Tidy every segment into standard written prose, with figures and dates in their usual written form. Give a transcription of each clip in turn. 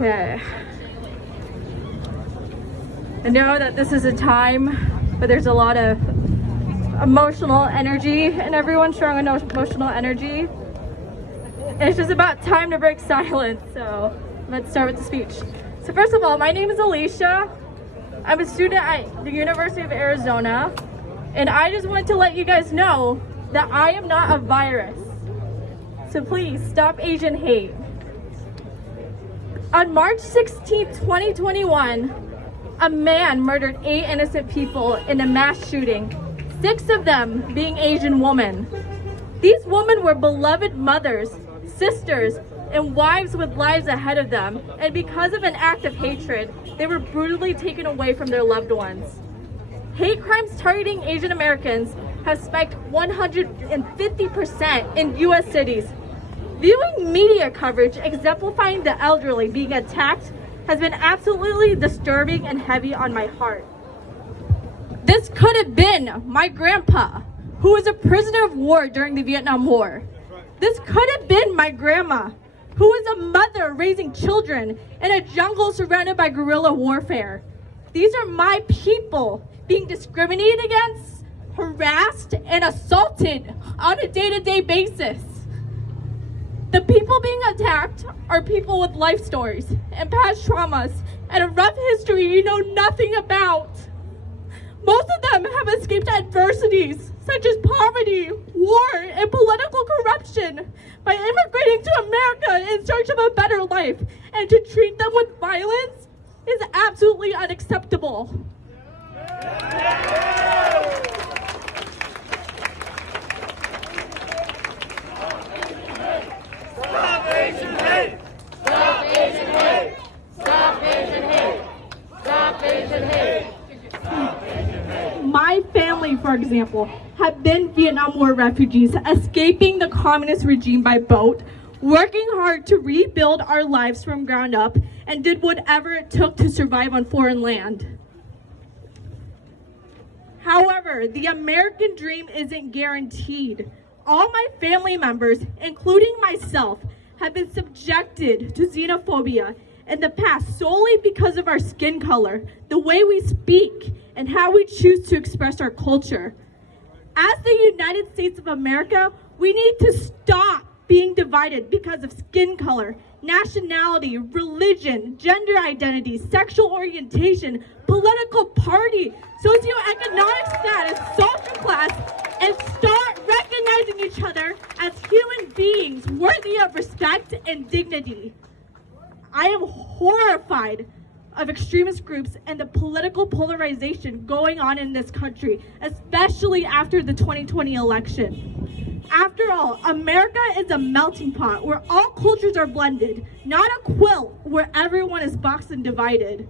Okay. I know that this is a time, but there's a lot of emotional energy and everyone strong emotional energy. It's just about time to break silence, so let's start with the speech. So first of all, my name is Alicia. I'm a student at the University of Arizona, and I just wanted to let you guys know that I am not a virus. So please stop Asian hate. On March 16, 2021, a man murdered 8 innocent people in a mass shooting, 6 of them being Asian women. These women were beloved mothers, sisters, and wives with lives ahead of them, and because of an act of hatred, they were brutally taken away from their loved ones. Hate crimes targeting Asian Americans have spiked 150% in U.S. cities. Viewing media coverage exemplifying the elderly being attacked has been absolutely disturbing and heavy on my heart. This could have been my grandpa, who was a prisoner of war during the Vietnam War. This could have been my grandma, who was a mother raising children in a jungle surrounded by guerrilla warfare. These are my people being discriminated against, harassed, and assaulted on a day-to-day basis. The people being attacked are people with life stories and past traumas and a rough history you know nothing about. Most of them have escaped adversities such as poverty, war, and political corruption by immigrating to America in search of a better life, and to treat them with violence is absolutely unacceptable. Stop Asian hate! Stop Asian hate! Stop Asian hate! Stop Asian hate! Stop Asian hate! My family, for example, have been Vietnam War refugees, escaping the communist regime by boat, working hard to rebuild our lives from ground up, and did whatever it took to survive on foreign land. However, the American dream isn't guaranteed. All my family members, including myself, have been subjected to xenophobia in the past solely because of our skin color, the way we speak, and how we choose to express our culture. As the United States of America, we need to stop being divided because of skin color, nationality, religion, gender identity, sexual orientation, political party, socioeconomic status, social class, and start recognizing each other as human beings worthy of respect and dignity. I am horrified of extremist groups and the political polarization going on in this country, especially after the 2020 election. After all, America is a melting pot where all cultures are blended, not a quilt where everyone is boxed and divided.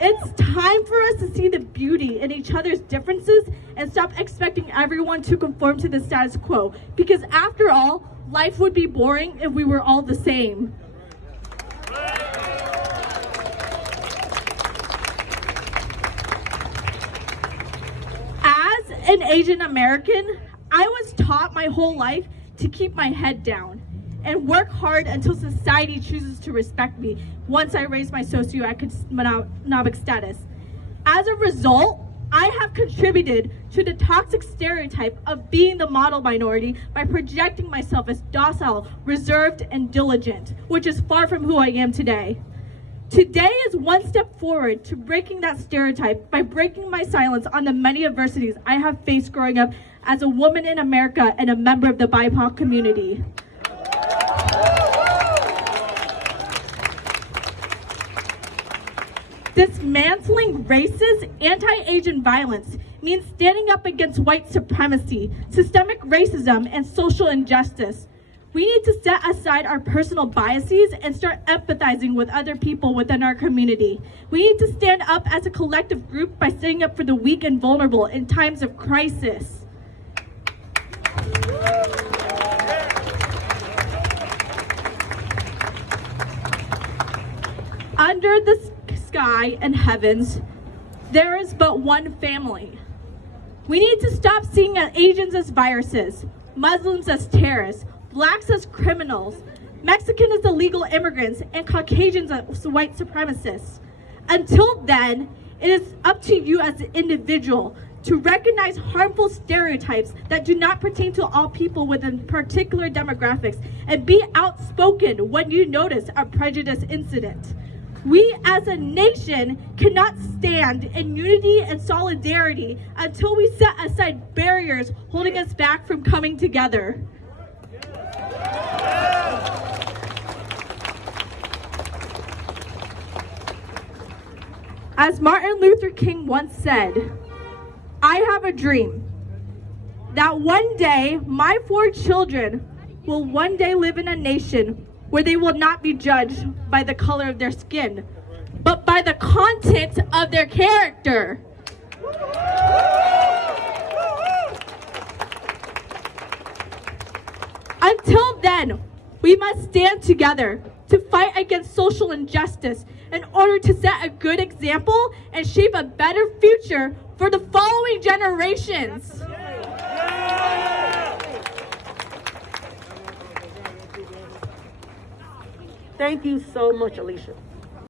It's time for us to see the beauty in each other's differences and stop expecting everyone to conform to the status quo, because after all, life would be boring if we were all the same. As an Asian American, I was taught my whole life to keep my head down and work hard until society chooses to respect me once I raise my socioeconomic status. As a result, I have contributed to the toxic stereotype of being the model minority by projecting myself as docile, reserved, and diligent, which is far from who I am today. Today is one step forward to breaking that stereotype by breaking my silence on the many adversities I have faced growing up as a woman in America and a member of the BIPOC community. Dismantling racist, anti-Asian violence means standing up against white supremacy, systemic racism, and social injustice. We need to set aside our personal biases and start empathizing with other people within our community. We need to stand up as a collective group by standing up for the weak and vulnerable in times of crisis. Under the sky and heavens, there is but one family. We need to stop seeing Asians as viruses, Muslims as terrorists, blacks as criminals, Mexican is illegal immigrants, and Caucasians are white supremacists. Until then, it is up to you as an individual to recognize harmful stereotypes that do not pertain to all people within particular demographics and be outspoken when you notice a prejudice incident. We as a nation cannot stand in unity and solidarity until we set aside barriers holding us back from coming together. As Martin Luther King once said, I have a dream that one day my 4 children will one day live in a nation where they will not be judged by the color of their skin, but by the content of their character. Until then, we must stand together to fight against social injustice in order to set a good example and shape a better future for the following generations. Thank you so much, Alicia.